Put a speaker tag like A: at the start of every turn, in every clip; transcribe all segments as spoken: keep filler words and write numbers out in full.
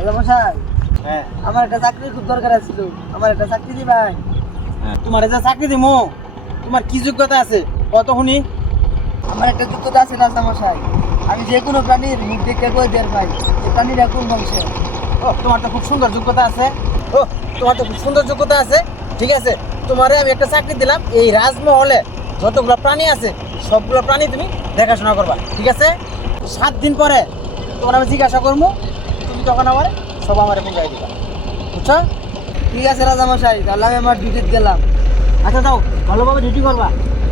A: রাজামশাই,
B: হ্যাঁ
A: আমার একটা চাকরির খুব দরকার ছিল। আমার একটা চাকরি দি ভাই।
B: হ্যাঁ তোমার যে চাকরি দিমু তোমার কি যোগ্যতা আছে কত শুনি?
A: আমার একটা যোগ্যতা আছে রাজামশাই। আমি যে কোনো প্রাণীর মুখ দেখে কই দেন ভাই এই প্রাণীরা কোন বংশের।
B: ও তোমার তো খুব সুন্দর যোগ্যতা আছে। ও তোমার তো খুব সুন্দর যোগ্যতা আছে। ঠিক আছে, তোমারে আমি একটা চাকরি দিলাম, এই রাজমহলে যতগুলো প্রাণী আছে সবগুলো প্রাণী তুমি দেখাশোনা করবা। ঠিক আছে, সাত দিন পরে তোমার আমি জিজ্ঞাসা করবো, তুমি তখন আমার সব আমার বুঝাই দিবা, বুঝছো?
A: ঠিক আছে রাজামশাই, তাহলে আমি আমার ডিউটিতে গেলাম।
B: আচ্ছা যাও, ভালোভাবে ডিউটি করবা।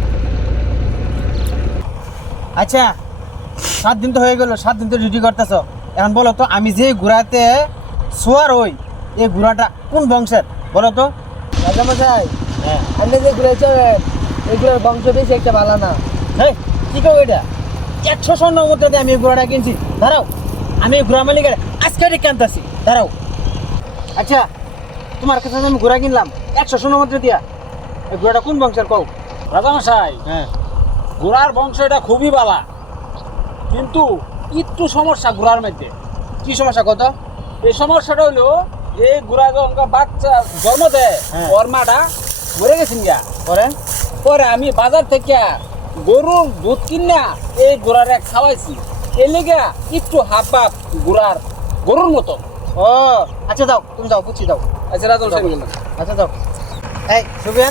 B: আচ্ছা, সাত দিন তো হয়ে গেল, সাত দিন তো ডিউটি করতেছ। এখন বলো তো, আমি যে ঘোড়াতে শোয়ার হই এই ঘোড়াটা কোন বংশের বলো তো?
A: রাজামশাই,
B: হ্যাঁ,
A: আপনি যে ঘুরেছেন এগুলোর বংশ বেশি একটা ভালো না।
B: হ্যাঁ কি কো এটা? একশো স্বর্ণ মুদ্রা দিয়ে আমি এই ঘোড়াটা কিনছি। দাঁড়াও, আমি এই ঘোড়া মালিকের আজকে ডেকে আনতেছি, দাঁড়াও। আচ্ছা, তোমার কাছে যে আমি ঘোড়া কিনলাম একশো স্বর্ণ মুদ্রা দিয়া, এই ঘোড়াটা কোন বংশের কও?
C: রাজামশাই,
B: হ্যাঁ,
C: ঘোড়ার বংশ এটা খুবই বালা, কিন্তু একটু সমস্যা ঘোড়ার মধ্যে।
B: কি সমস্যা কত?
C: এই সমস্যাটা হলো এই ঘোড়া যখন বাচ্চা জন্ম দেয়,
B: হ্যাঁ।
C: ওর মাটা মরে গেছেন গা।
B: করেন
C: পরে আমি বাজার থেকে গরুর দুধ কিনা এই ঘোড়ারে খাওয়াইছি, এর লেগে একটু হাফ হাফ ঘোড়ার গরুর মতো।
B: ও আচ্ছা, যাও তুমি যাও, বুঝছি, যাও।
C: আচ্ছা রাজামশাই বললাম।
B: আচ্ছা যাও। এই সুবিয়ান,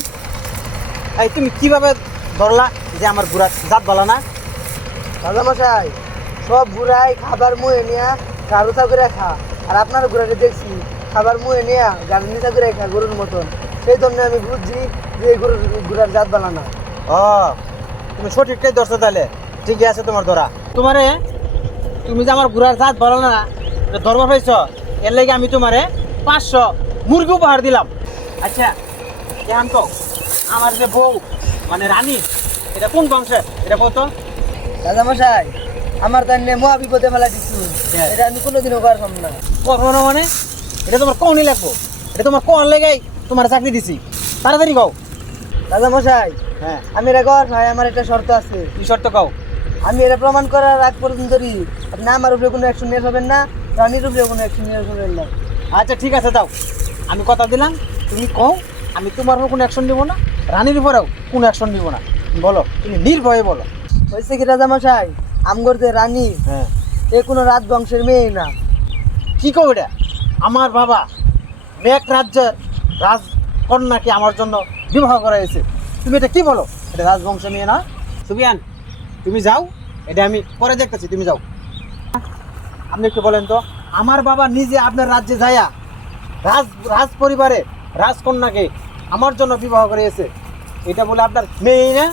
B: এই তুমি কিভাবে ধরলা যে আমার ঘোড়া জাত বলা না?
A: রাজামশাই, সব ঘুরাই খাবার মুয়ে নিয়ে গাড়ুতা করে খা, আর আপনার ঘোড়াকে দেখছি খাবার মুয়ে নিয়ে গাড়ি নিচা করে খা গরুর মতন। সেই জন্য আমি বুঝছি যে এই গরুর ঘোড়ার জাত বালা না।
B: ও তুমি সঠিকটাই ধরছো তাহলে, ঠিকই আছে তোমার ধরা। তোমারে তুমি যে আমার ঘোড়ার জাত বলো না এটা ধরবা পাইছ, এর লাগে আমি তোমারে পাঁচশো মুরগি উপহার দিলাম। আচ্ছা এখন তো আমার যে বউ মানে রানী, এটা কোন বংশের এটা কত?
A: রাজামশাই, আমার তার নিয়ে মহা বিপদে মেলা দিচ্ছি,
B: হ্যাঁ।
A: এটা আমি কোনোদিনও পারলাম না।
B: কখনো মানে এটা তোমার কখনই লাগবো, এটা তোমার কখন লেগাই তোমার চাকরি দিছি, তাড়াতাড়ি কও।
A: রাজামশাই,
B: হ্যাঁ,
A: আমি এটা কর ভাই, আমার একটা শর্ত আছে।
B: কি শর্ত কও?
A: আমি এটা প্রমাণ করার আগ পর্যন্তই আপনি আমার উপরে কোনো অ্যাকশন নিয়ে হবেন না, রানীর উপরে কোনো অ্যাকশন নিয়ে হবেন না।
B: আচ্ছা ঠিক আছে, দাও, আমি কথা দিলাম, তুমি কও, আমি তোমার উপর কোনো অ্যাকশন নিব না, রানীর উপরেও কোনো অ্যাকশন নিব না। বলো, তুমি নির্ভয়ে বলো।
A: হয়েছে কি রাজামশাই, আমগর যে রানী
B: হ্যাঁ,
A: এ কোনো রাজবংশের মেয়ে না।
B: কি কও এটা? আমার বাবা মেঘ রাজ্যের রাজকন্যাকে আমার জন্য বিবাহ করা হয়েছে, তুমি এটা কি বলো? এটা রাজবংশ নিয়ে না। সুবিয়ান, তুমি যাও, এটা আমি পরে দেখতেছি, তুমি যাও। আপনি একটু বলেন তো, আমার বাবা নিজে আপনার রাজ্যে যায়া রাজ রাজ পরিবারে রাজকন্যাকে আমার জন্য বিবাহ করিয়েছে, এটা বলে আপনার মেয়ে না?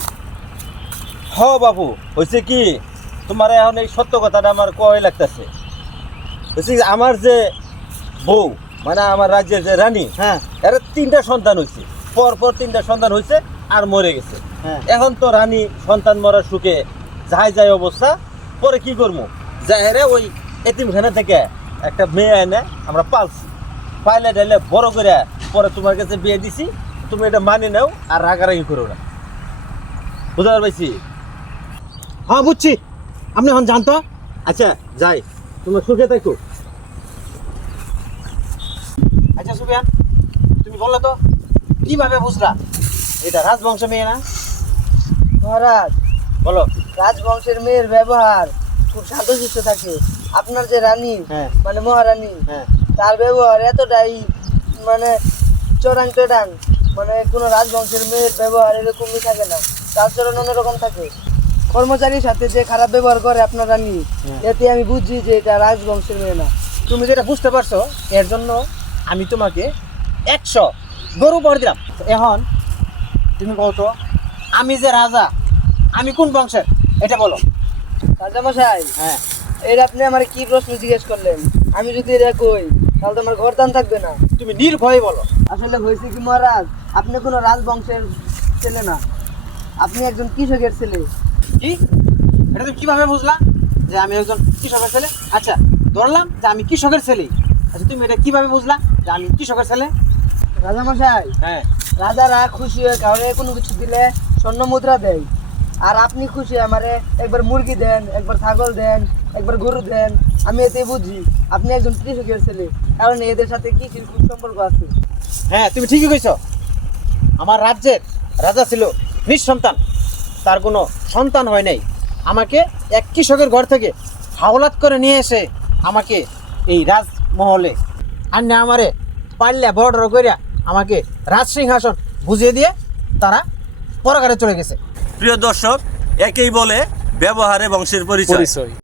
D: হ বাবু, হয়েছে কি তোমার এখন এই সত্য কথাটা আমার কয় লাগতেছে। হয়েছে কি, আমার যে বউ মানে আমার রাজ্যের যে রানী,
B: হ্যাঁ
D: এর তিনটা সন্তান হয়েছে, পর পর তিনটা সন্তান হয়েছে আর মরে গেছে।
B: হ্যাঁ,
D: এখন তো রানী সন্তান মরার সুখে যাই যায় অবস্থা, পরে কি করবো, যাহেরে ওই এতিমখানা থেকে একটা মেয়ে এনে আমরা পালছি, পাইলে ডাইলে বড় করে পরে তোমার কাছে বিয়ে দিছি, তুমি এটা মানি নাও আর রাগারাগি করো না, বুঝতে পারছি?
B: হ্যাঁ বুঝছি, আপনি এখন জানতো।
D: আচ্ছা যাই, তোমার সুখে থাকো।
B: আচ্ছা সুবিয়ান, তুমি বললো তো কিভাবে বুঝলা এটা রাজবংশ মেয়ে না?
A: মহারাজ,
B: বলো।
A: রাজবংশের মেয়ের ব্যবহার খুব শান্তশিষ্ট থাকে। আপনার যে রানী
B: হ্যাঁ
A: মানে মহারানী,
B: হ্যাঁ,
A: তার ব্যবহার এতটাই মানে চোরাং চোরাং, মানে কোনো রাজবংশের মেয়ের ব্যবহার এরকমই থাকে না, তার চরণ অন্যরকম থাকে। কর্মচারীর সাথে যে খারাপ ব্যবহার করে আপনার রানী,
B: হ্যাঁ।
A: এতে আমি বুঝছি যে এটা রাজবংশের মেয়ে না।
B: তুমি যেটা বুঝতে পারছো এর জন্য আমি তোমাকে একশো গরু উপহার দিলাম। এখন তুমি বলো তো, আমি যে রাজা আমি কোন বংশের এটা বলো।
A: রাজামশাই,
B: হ্যাঁ,
A: এটা আপনি আমার কি প্রশ্ন জিজ্ঞেস করলেন? আমি যদি এটা কই তাহলে তো আমার ঘর দান থাকবে না।
B: তুমি নির্ভয়ে বলো।
A: আসলে হয়েছে কি মহারাজ, আপনি কোনো রাজবংশের ছেলে না, আপনি একজন কৃষকের ছেলে।
B: কি এটা তুমি কিভাবে বুঝলা যে আমি একজন কৃষকের ছেলে? আচ্ছা ধরলাম যে আমি কৃষকের ছেলে, আচ্ছা তুমি এটা কিভাবে বুঝলা যে আমি কৃষকের ছেলে?
A: রাজামশাই,
B: হ্যাঁ,
A: রাজারা খুশি হয়ে কাউরে কোনো কিছু দিলে স্বর্ণ মুদ্রা দেয়, আর আপনি খুশি আমারে একবার মুরগি দেন, একবার ছাগল দেন, একবার গরু দেন, আমি এতে বুঝি আপনি একজন কৃষকের ছেলে, কারণ এদের সাথে কৃষির খুব সম্পর্ক আছে।
B: হ্যাঁ তুমি ঠিকই কইছ। আমার রাজ্যের রাজা ছিল নিঃসন্তান, তার কোনো সন্তান হয় নাই। আমাকে এক কৃষকের ঘর থেকে হাওলাত করে নিয়ে এসে আমাকে এই রাজমহলে আন্যা আমারে পাল্লা বড় করিয়া আমাকে রাজসিংহাসন বুঝিয়ে দিয়ে তারা পরাগারে চলে গেছে।
D: প্রিয় দর্শক, একেই বলে ব্যবহারে বংশের পরিচয়।
C: পরিচয়